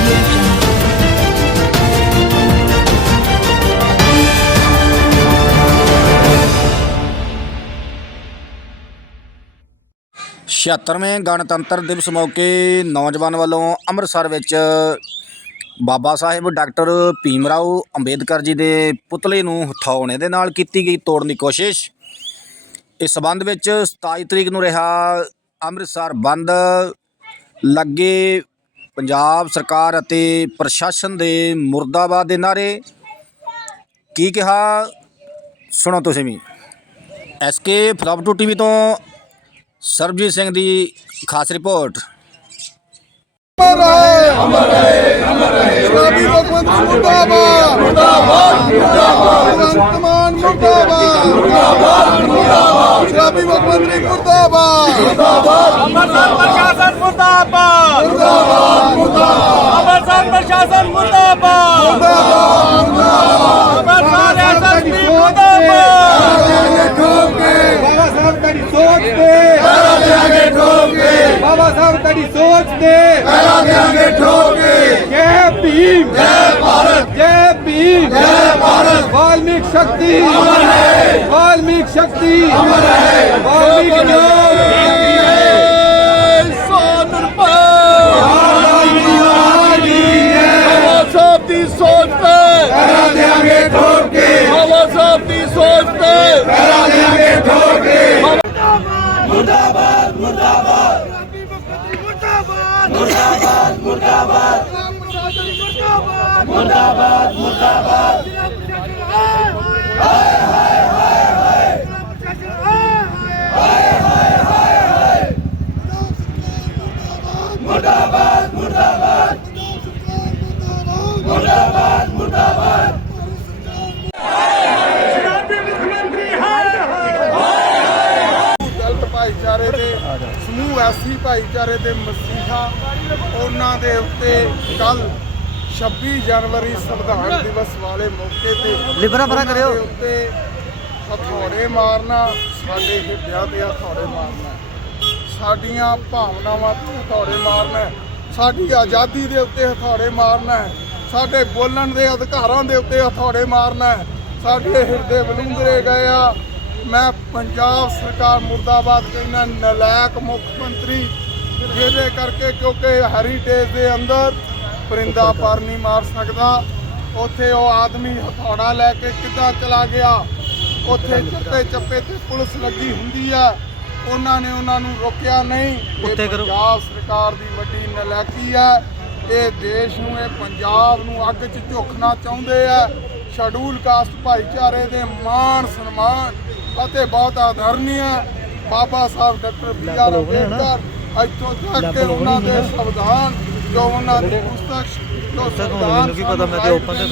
audio 76ਵੇਂ ਗਣਤੰਤਰ ਦਿਵਸ ਮੌਕੇ ਨੌਜਵਾਨ ਵੱਲੋਂ ਅੰਮ੍ਰਿਤਸਰ ਵਿੱਚ ਬਾਬਾ ਸਾਹਿਬ ਡਾਕਟਰ ਭੀਮ ਰਾਓ ਅੰਬੇਦਕਰ ਜੀ ਦੇ ਪੁਤਲੇ ਨੂੰ ਹਥੌਣੇ ਦੇ ਨਾਲ ਕੀਤੀ ਗਈ ਤੋੜਨ ਦੀ ਕੋਸ਼ਿਸ਼। ਇਸ ਸਬੰਧ ਵਿੱਚ 27 ਤਰੀਕ ਨੂੰ ਰਿਹਾ ਅੰਮ੍ਰਿਤਸਰ ਬੰਦ। ਲੱਗੇ ਪੰਜਾਬ ਸਰਕਾਰ ਅਤੇ ਪ੍ਰਸ਼ਾਸਨ ਦੇ ਮੁਰਦਾਬਾਦ ਦੇ ਨਾਰੇ ਕੀ ਕਿਹਾ? ਸੁਣੋ ਤੁਸੀਂ ਵੀ। ਐਸਕੇ ਫਲੌਪ ਟੂ ਟੀਵੀ ਤੋਂ ਸਰਬਜੀਤ ਸਿੰਘ ਦੀ ਖਾਸ ਰਿਪੋਰਟ। ਅਮਰ ਰਹੇ ਅਮਰ ਰਹੇ ਅਮਰ ਰਹੇ ਸ਼ਰਾਬੀ ਮੁਖਮੰਤਰੀ ਮੁਰਦਾਬਾਦ ਮੁਰਦਾਬਾਦ। ਮੁਰਦਾਬਾਦ ਅੰਤਮਾਨ ਮੁਰਦਾਬਾਦ ਮੁਰਦਾਬਾਦ। ਮੁਰਦਾਬਾਦ ਸ਼ਰਾਬੀ ਮੁਖਮੰਤਰੀ ਮੁਰਦਾਬਾਦ ਅੰਮ੍ਰਿਤਸਰ ਪ੍ਰਸ਼ਾਸਨ ਮੁਰਦਾਬਾਦ ਮੁਰਦਾਬਾਦ। ਅੰਮ੍ਰਿਤਸਰ ਪ੍ਰਸ਼ਾਸਨ ਐਸਐਸਪੀ ਮੁਰਦਾਬਾਦ ਬਾਬਾ ਸਾਹਿਬ ਤੇਰੀ ਸੋਚ ਤੇ ਪੈਰਾ ਦੇਾਂਗੇ ਠੋਕ ਬਾਬਾ ਸਾਹਿਬ ਤੇਰੀ ਸੋਚ ਤੇ। ਪੈਰਾ ਦੇਾਂਗੇ ਠੋਕ ਕੇ ਜੈ ਮੁਰਦਾਬਾਦ ਮੁਰਦਾਬਾਦ। ਹਾਏ ਹਾਏ ਹਾਏ ਹਾਏ। ਹਾਏ ਹਾਏ ਹਾਏ ਮੁਰਦਾਬਾਦ ਮੁਰਦਾਬਾਦ ਭਾਈਚਾਰੇ ਦੇ ਸਮੂਹ ਐਸੀ ਭਾਈਚਾਰੇ ਦੇ ਮਸੀਹਾ ਉਹਨਾਂ ਦੇ ਉੱਤੇ ਕੱਲ 26 ਜਨਵਰੀ ਸੰਵਿਧਾਨ ਦਿਵਸ ਵਾਲੇ ਮੌਕੇ ਤੇ ਲਿਬਰਾ ਬਰਾ ਕਰਿਓ। ਉੱਤੇ ਹਥੌੜੇ ਮਾਰਨਾ ਸਾਡੇ ਹਿਰਦਿਆਂ ਤੇ ਹਥੌੜੇ ਮਾਰਨਾ। ਸਾਡੀਆਂ ਭਾਵਨਾਵਾਂ ਤੇ ਹਥੌੜੇ ਮਾਰਨਾ ਸਾਡੀ ਆਜ਼ਾਦੀ ਦੇ ਉੱਤੇ ਹਥੌੜੇ ਮਾਰਨਾ ਸਾਡੇ ਬੋਲਣ ਦੇ ਅਧਿਕਾਰਾਂ ਦੇ ਉੱਤੇ ਹਥੌੜੇ ਮਾਰਨਾ ਸਾਡੇ ਹਿਰਦੇ ਬਲੁੰਦਰੇ ਗਏ ਆ। ਮੈਂ ਪੰਜਾਬ ਸਰਕਾਰ ਮੁਰਦਾਬਾਦ ਕਹਿੰਦਾ ਨਲਾਇਕ ਮੁੱਖ ਮੰਤਰੀ ਜਿਹਦੇ ਕਰਕੇ ਕਿਉਂਕਿ ਹੈਰੀਟੇਜ ਦੇ ਅੰਦਰ ਪਰਿੰਦਾ ਪਰ ਨਹੀਂ ਮਾਰ ਸਕਦਾ ਉੱਥੇ ਉਹ ਆਦਮੀ ਹਥੌੜਾ ਲੈ ਕੇ ਕਿੱਦਾਂ ਚਲਾ ਗਿਆ ਉੱਥੇ ਚੱਪੇ ਚੱਪੇ ਤੇ ਪੁਲਿਸ ਲੱਗੀ ਹੁੰਦੀ ਆ ਉਹਨਾਂ ਨੇ ਉਹਨਾਂ ਨੂੰ ਰੋਕਿਆ ਨਹੀਂ। ਉੱਤੇ ਕਰੋ। ਪੰਜਾਬ ਸਰਕਾਰ ਦੀ ਵੱਡੀ ਨਲਾਇਕੀ ਹੈ ਇਹ ਦੇਸ਼ ਨੂੰ ਇਹ ਪੰਜਾਬ ਨੂੰ ਅੱਗ 'ਚ ਝੋਖਣਾ ਚਾਹੁੰਦੇ ਆ। ਸ਼ਡਿਊਲ ਕਾਸਟ ਭਾਈਚਾਰੇ ਦੇ ਮਾਣ ਸਨਮਾਨ ਅਤੇ ਬਹੁਤ ਆਦਰਨੀ ਹੈ Baba Sahib doctor B R Ambedkar ਇੱਥੋਂ ਤੱਕ ਕਿ ਉਹਨਾਂ ਦੇ ਸੰਵਿਧਾਨ ਜੋ ਉਹਨਾਂ ਦੀ ਪੁਸਤਕ ਜੋ ਸੰਵਿਧਾਨ ਕੀ ਪਤਾ ਮੈਂ ਤੇ ਓਪਨ